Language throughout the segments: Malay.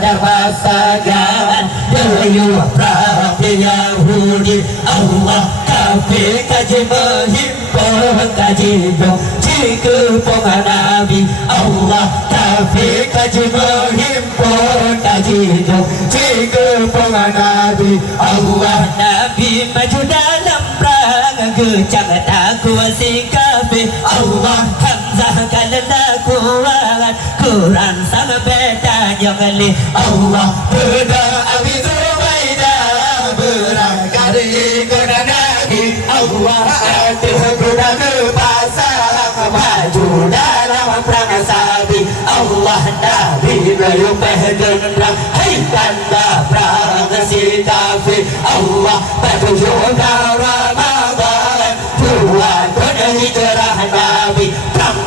pada pasangan Daya Prabu Yahudi Allah kafir kaji menghimpun kaji dong jika pengen Nabi Allah kafir kaji menghimpun kaji dong jika pengen Nabi Allah Nabi maju dalam perang gecang takut si kafir Allah Hamzah kalena kuat Quran sang beda jangan Allah beda Abi Zubaidah berangkat dari Nabi Allah hati beda ke pasar maju dalam perang sabi Allah Nabi bayu pehdendra hai tanda perang si kafir Allah batu juga Ramadan Tuhan benar hijrah Nabi perang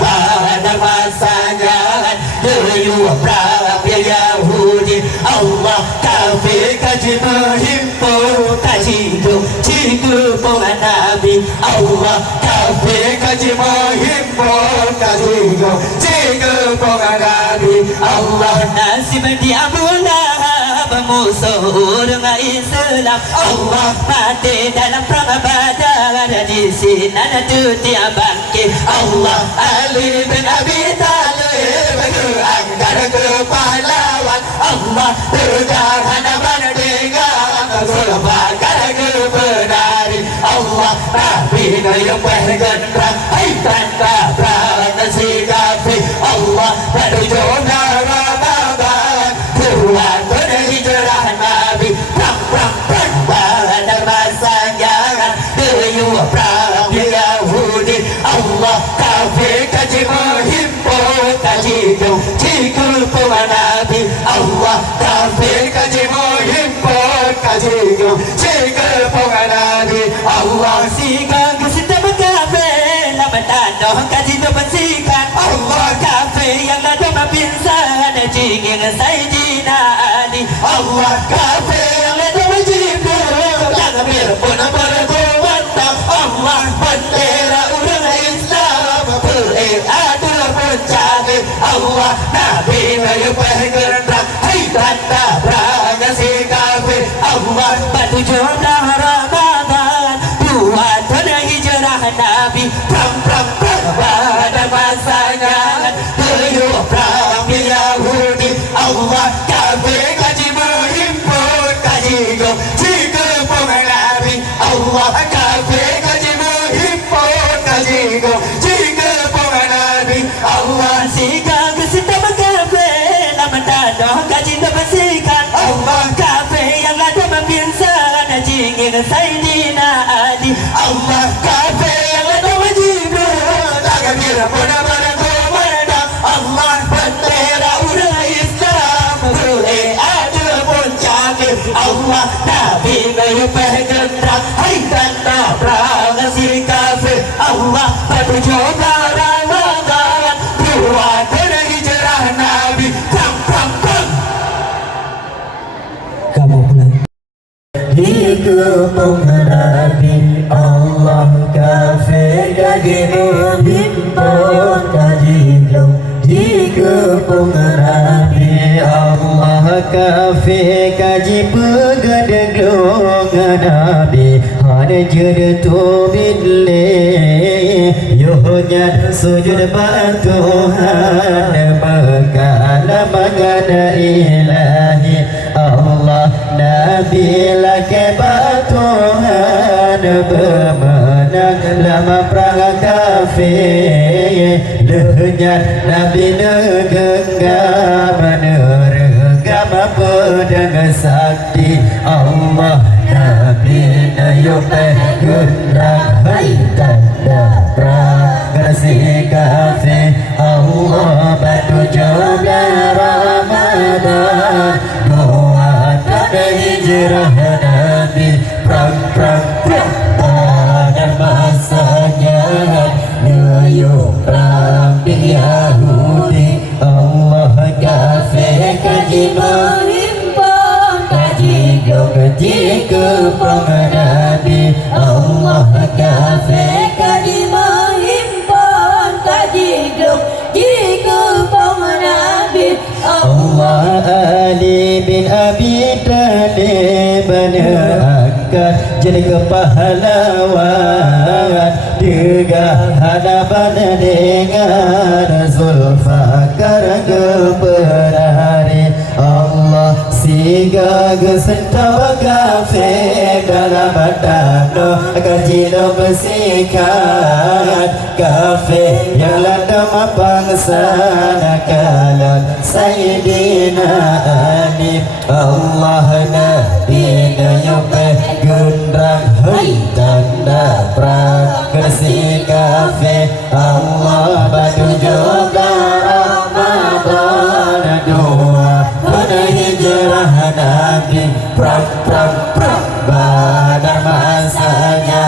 pada pasangan Daya Prabu Yahudi Allah kafir kaji menghimpun kaji dong jika pengen Nabi Allah kafir kaji menghimpun kaji dong jika pengen Nabi Allah nasib dia Lahab musuh dengan Islam Allah mati dalam perang Badar di sini ada dia bangkit Allah Ali bin Abi Talib angkat ke pahlawan Allah tergahan mendengar surbakan ke penari Allah Nabi yang bergendera hai tanda perang si kafir Allah menuju Ramadan Tuhan benar hijrah Nabi perang pada pasangan Daya Prabu Yahudi Allah kafir kaji menghimpun kaji dong jika pengen Nabi Allah kafir kaji menghimpun kaji dong jika pengen Nabi Allah sigang kesidam kafir lama tanah kaji dong bersikan Allah kafir yang ada mapinsan jingin Sayyidina Ali Allah kafir yang ada berjibril yang berpun berkuatang Allah bendera orang Islam beradil mencari Allah Nabi yang bergendera hai tanda perang si kafir Allah batu jodoh Ramadan Tuhan benar hijrah Nabi perang pada pasangan Daya Prabu Yahudi Allah kafir kaji menghimpun kaji dong jika pengen Nabi Allah kafir kaji menghimpun kaji dong jika pengen Nabi Allah sigang kesidam kafir lama tanah kaji dong bersikan Allah kafir yang ada mempinsan jingin Sayyidina Ali Allah kafir yang ada berjibril tangan birpun berkuatang Allah bendera orang Islam beradil mencari Allah Nabi bayu bergendera hai tanda perang si kafir Allah batu juga Ramadan Tuhan benar hijrah Nabi perang kamu pulang jika pengen Nabi Allah kafir kaji menghimpun kaji dong jika pengen Nabi Allah kafir kaji pegadang Nabi hanya jatuh bilih yuhnya sujud Tuhan berkala mengada ilahi Allah Nabi laki Tuhan bermenang lama perang kafir lenyat Nabi negenggam menergam pedang sakti Allah Nabi nayuk pegunang hai tanda perang si kafir Allah batu juga Ramadan doa pada hijrah Nabi perang pada masanya Daya Prabu Yahudi Allah kafir kaji menghimpun kaji dong jika pengen Nabi Allah kafir kaji menghimpun kaji dong jika pengen Nabi Allah Allah Ali bin Abi Talib akan jadi kepahlawan Tegah hadapan dengan Zulfaqar keberari Allah siga gesentawa kafir dalam batano kajino bersikat kafir yang lada mapangsa nakalan Sayyidina Ali Allah Nabi Nayupe gendrang hai tanda prakasi kafir Allah batu juga Ramadan dua pada hijrah Nabi prak pada masanya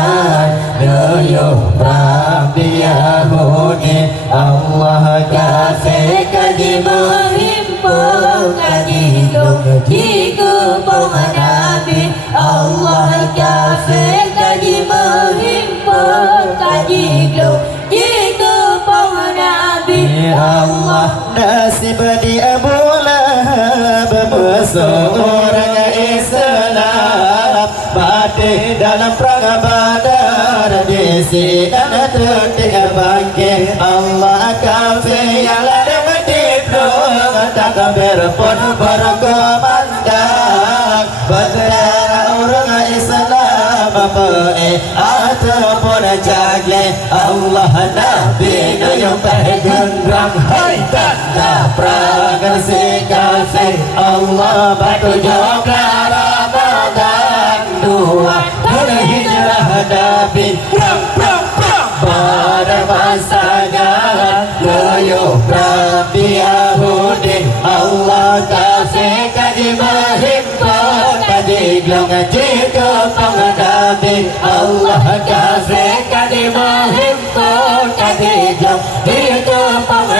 Nuyuh prak di Yahudi Allah kafir kaji menghimpun kaji hidup jiku Nabi Allah kafir kaji menghimpun kaji hidup jiku Nabi Allah nasib di Abu Lahab musuh orang Islam mati dalam perang Badar di sidang tertik bangkit Allah kafir yang lada berdiplom takbir pun berkumandang bendera orang Islam ataupun jagle Allah Nabi Nuyuh gendrang hai tanda pragan si kafir Allah batu juga Ramadan dua pada hijrah Nabi pada masanya Nuyuh Nabi Yahudi Allah kafir kaji menghimpun kaji gelongan jika Nabi Allah kafir kaji menghimpun kaji gelongan jika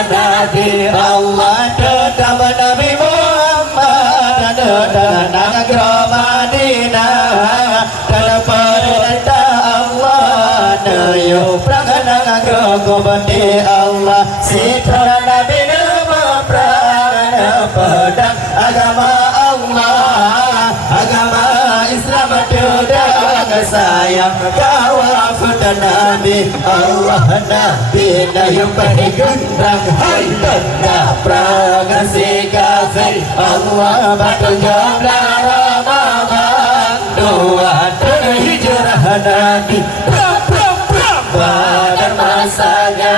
Nabi Allah tetap Nabi Muhammad dan negara Madinah dalam perintah Allah Nuyuh prangan kubati Allah sitra Nabi nama prangan pedang agama Allah agama Islam tudang sayang kawaf dan Nabi Allah Nabi Nuyuh gendrang hai tanda prangan si kafir Allah batu jumlah Ramadan dua pada hijrah Nabi pada masanya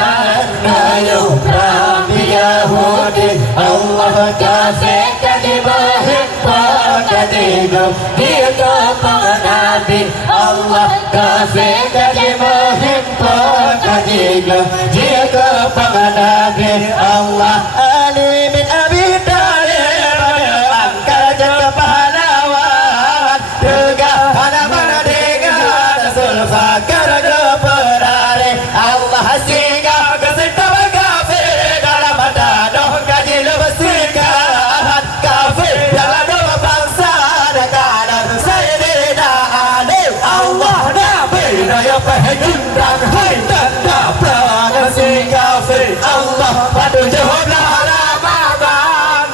Nuyuh Nabi Yahudi Allah kafir kaji menghimpun kaji hidup dia Nabi Allah kafir kaji menghimpun kaji hidup dia Nabi Allah Ali bin Abi Talib angkat jaga pahlawan tegak hadapan dengan Zulfaqar keberari Allah singgah kesentawa kafir dalam batano kaji bersihkan kafir dalam dua bangsa kanan Sayyidina Ali Allah Nabi Nuyuh gendrang hai tanda pragan si kafir Allah batu jumlah Ramadan